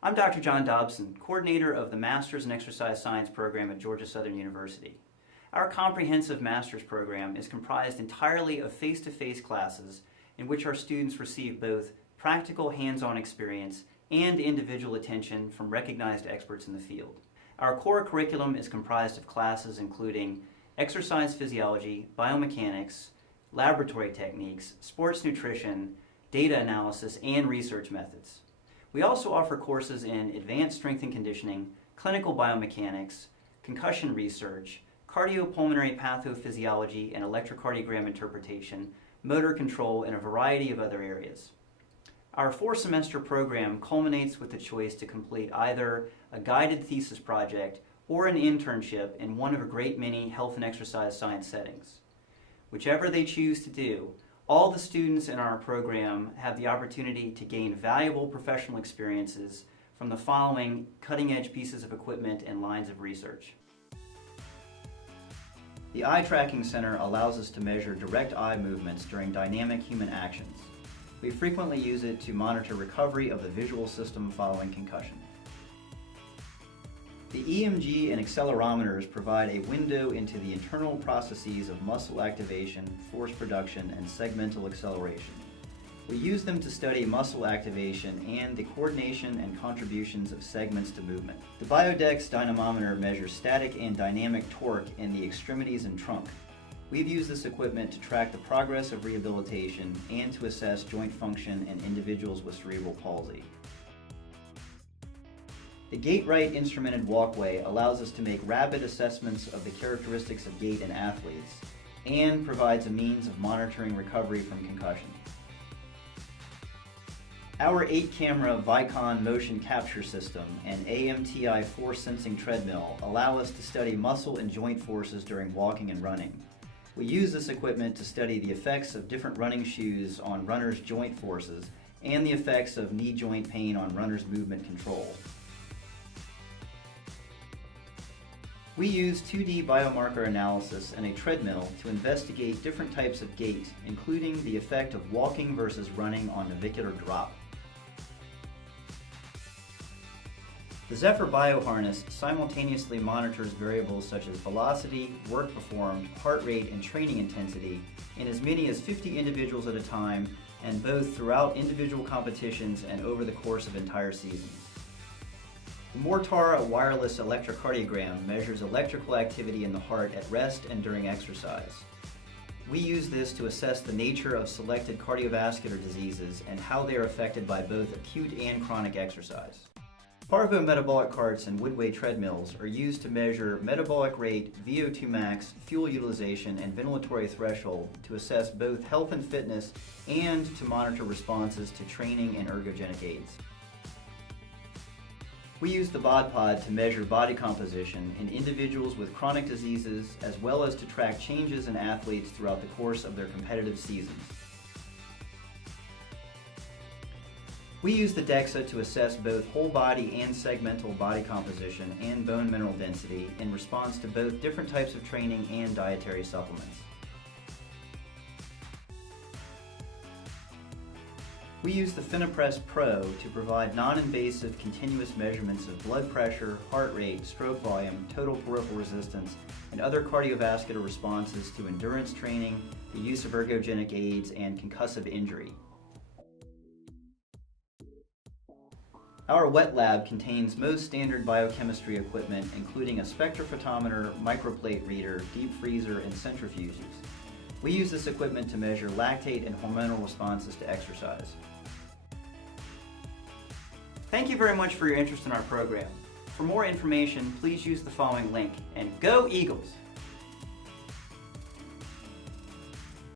I'm Dr. John Dobson, coordinator of the Masters in Exercise Science program at Georgia Southern University. Our comprehensive master's program is comprised entirely of face-to-face classes in which our students receive both practical hands-on experience and individual attention from recognized experts in the field. Our core curriculum is comprised of classes including exercise physiology, biomechanics, laboratory techniques, sports nutrition, data analysis, and research methods. We also offer courses in advanced strength and conditioning, clinical biomechanics, concussion research, cardiopulmonary pathophysiology and electrocardiogram interpretation, motor control, and a variety of other areas. Our 4-semester program culminates with the choice to complete either a guided thesis project or an internship in one of a great many health and exercise science settings. Whichever they choose to do, all the students in our program have the opportunity to gain valuable professional experiences from the following cutting-edge pieces of equipment and lines of research. The Eye Tracking Center allows us to measure direct eye movements during dynamic human actions. We frequently use it to monitor recovery of the visual system following concussion. The EMG and accelerometers provide a window into the internal processes of muscle activation, force production, and segmental acceleration. We use them to study muscle activation and the coordination and contributions of segments to movement. The Biodex dynamometer measures static and dynamic torque in the extremities and trunk. We've used this equipment to track the progress of rehabilitation and to assess joint function in individuals with cerebral palsy. The Gait-Right instrumented walkway allows us to make rapid assessments of the characteristics of gait in athletes and provides a means of monitoring recovery from concussion. Our 8-camera Vicon motion capture system and AMTI force sensing treadmill allow us to study muscle and joint forces during walking and running. We use this equipment to study the effects of different running shoes on runners' joint forces and the effects of knee joint pain on runners' movement control. We use 2D biomarker analysis and a treadmill to investigate different types of gait, including the effect of walking versus running on navicular drop. The Zephyr bioharness simultaneously monitors variables such as velocity, work performed, heart rate, and training intensity in as many as 50 individuals at a time, and both throughout individual competitions and over the course of entire seasons. The Mortara wireless electrocardiogram measures electrical activity in the heart at rest and during exercise. We use this to assess the nature of selected cardiovascular diseases and how they are affected by both acute and chronic exercise. Parvo metabolic carts and Woodway treadmills are used to measure metabolic rate, VO2 max, fuel utilization, and ventilatory threshold to assess both health and fitness and to monitor responses to training and ergogenic aids. We use the BodPod to measure body composition in individuals with chronic diseases as well as to track changes in athletes throughout the course of their competitive seasons. We use the DEXA to assess both whole body and segmental body composition and bone mineral density in response to both different types of training and dietary supplements. We use the FinaPress Pro to provide non-invasive continuous measurements of blood pressure, heart rate, stroke volume, total peripheral resistance, and other cardiovascular responses to endurance training, the use of ergogenic aids, and concussive injury. Our wet lab contains most standard biochemistry equipment, including a spectrophotometer, microplate reader, deep freezer, and centrifuges. We use this equipment to measure lactate and hormonal responses to exercise. Thank you very much for your interest in our program. For more information, please use the following link, and go Eagles!